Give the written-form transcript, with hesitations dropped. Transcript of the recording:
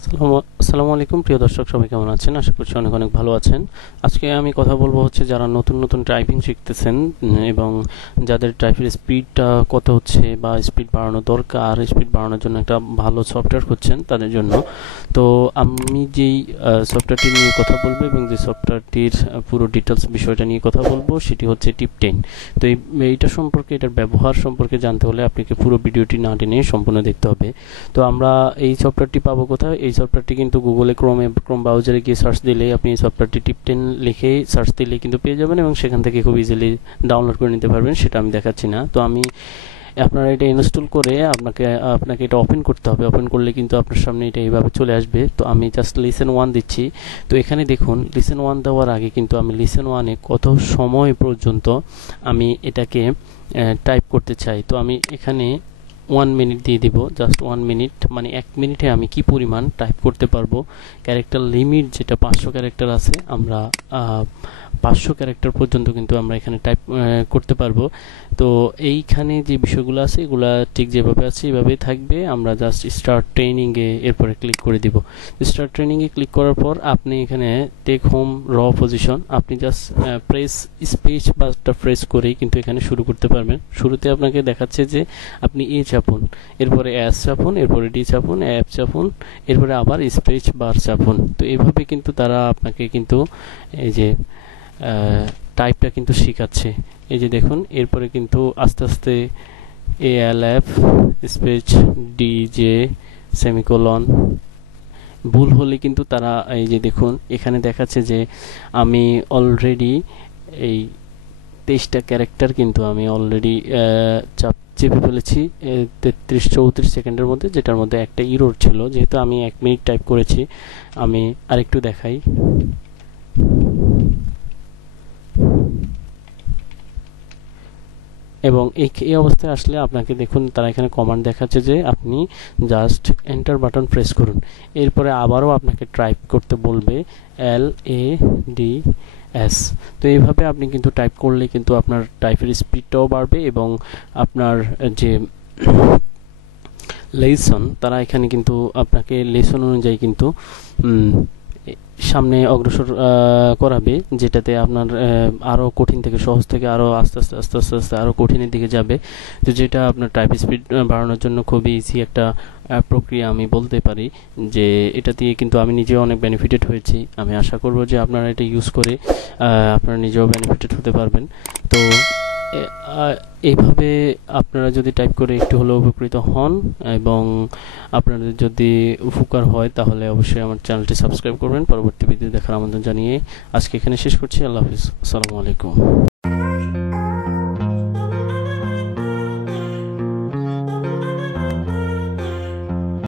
আসসালামু আলাইকুম প্রিয় দর্শক, সবাই কেমন আছেন? আশা করছি অনেক অনেক ভালো আছেন। আজকে আমি কথা বলবো হচ্ছে যারা নতুন নতুন টাইপিং শিখতেছেন এবং যাদের টাইপের স্পিডটা কত হচ্ছে বা স্পিড বাড়ানো দরকার, স্পিড বাড়ানোর জন্য একটা ভালো সফটওয়্যার খুঁজছেন তাদের জন্য। তো আমি যেই সফটওয়্যারটি নিয়ে কথা বলবো এবং যে সফটওয়্যারটির পুরো ডিটেলস বিষয়টা নিয়ে কথা বলবো সেটি হচ্ছে টিপ 10। তো এইটা সম্পর্কে, এটার ব্যবহার সম্পর্কে জানতে হলে আপনাকে পুরো ভিডিওটি না টেনে সম্পূর্ণ দেখতে হবে। তো আমরা এই সফটওয়্যারটি পাবো কোথায়? এই সফটওয়্যারটি কিন্তু গুগলে ক্রোম ব্রাউজারে গিয়ে সার্চ দিলে আপনি এই সফটওয়্যারটি টিপ 10 লিখে সার্চ দিলে কিন্তু পেয়ে যাবেন এবং সেখান থেকে খুব ইজিলি ডাউনলোড করে নিতে পারবেন। সেটা আমি দেখাচ্ছি না। তো আমি আপনারা এটা ইনস্টল করে আপনাকে এটা ওপেন করতে হবে। ওপেন করলে কিন্তু আপনার সামনে এটা এইভাবে চলে আসবে। তো আমি জাস্ট লিসেন 1 দিচ্ছি। তো এখানে দেখুন, লিসেন 1 দেওয়ার আগে কিন্তু আমি লিসেন 1-এ কত সময় পর্যন্ত আমি এটাকে টাইপ করতে চাই। তো আমি এখানে 1 মিনিট দিয়ে দিব, জাস্ট 1 মিনিট, মানে 1 মিনিটে আমি কি পরিমাণ টাইপ করতে পারবো। ক্যারেক্টার লিমিট যেটা 500 ক্যারেক্টার আছে, আমরা 500 ক্যারেক্টার পর্যন্ত কিন্তু আমরা এখানে টাইপ করতে পারবো। তো এইখানে যে বিষয়গুলো আছে এগুলা ঠিক যেভাবে আছে এভাবেই থাকবে। আমরা জাস্ট স্টার্ট ট্রেনিংয়ে এরপরে ক্লিক করে দিব। স্টার্ট ট্রেনিংয়ে ক্লিক করার পর আপনি এখানে টেক হোম র পজিশন, আপনি জাস্ট প্রেস স্পেস বারটা প্রেস করেই কিন্তু এখানে শুরু করতে পারবেন। শুরুতে আপনাকে দেখাচ্ছে যে আপনি এ চাপুন, এরপরে এস চাপুন, এরপরে ডি চাপুন, এফ চাপুন, এরপরে আবার স্পেস বার চাপুন। তো এইভাবে কিন্তু তারা আপনাকে কিন্তু এই যে টাইপটা কিন্তু শিখাচ্ছে। এই যে দেখুন, এরপরে কিন্তু আস্তে আস্তে ALF স্পেস DJ সেমিকোলন, ভুল হলে কিন্তু তারা এই যে দেখুন এখানে দেখাচ্ছে যে আমি অলরেডি এই 23টা ক্যারেক্টার কিন্তু আমি অলরেডি চেপে ফেলেছি 33-34 সেকেন্ডের মধ্যে, যেটার মধ্যে একটা ইরর ছিল। যেহেতু আমি 1 মিনিট টাইপ করেছি, আমি আরেকটু দেখাই। এবং এই অবস্থায় আসলে আপনাকে দেখুন তারা এখানে কমান্ড দেখাচ্ছে যে আপনি জাস্ট এন্টার বাটন প্রেস করুন। এরপরে আবারও আপনাকে টাইপ করতে বলবে LADS। তো এইভাবে আপনি কিন্তু টাইপ করলে কিন্তু আপনার টাইপের স্পিডটাও বাড়বে এবং আপনার যে লেসন, তারা এখানে কিন্তু আপনাকে লেসন অনুযায়ী কিন্তু সামনে অগ্রসর করাবে, যেটাতে আপনার আরও কঠিন থেকে সহজ থেকে আরও আস্তে আস্তে আস্তে আস্তে আস্তে আরও কঠিনের দিকে যাবে। তো যেটা আপনার টাইপ স্পিড বাড়ানোর জন্য খুবই ইজি একটা প্রক্রিয়া আমি বলতে পারি, যে এটা দিয়ে কিন্তু আমি নিজেও অনেক বেনিফিটেড হয়েছি। আমি আশা করব যে আপনারা এটা ইউজ করে আপনারা নিজেও বেনিফিটেড হতে পারবেন। তো এইভাবে আপনারা যদি টাইপ করে একটু হলেও উপকৃত হন এবং আপনাদের যদি উপকার হয় তাহলে অবশ্যই আমার চ্যানেলটি সাবস্ক্রাইব করবেন। পরবর্তী ভিডিও দেখার আমন্ত্রণ জানিয়ে আজকে এখানে শেষ করছি। আল্লাহ হাফিজ, আসসালামু আলাইকুম।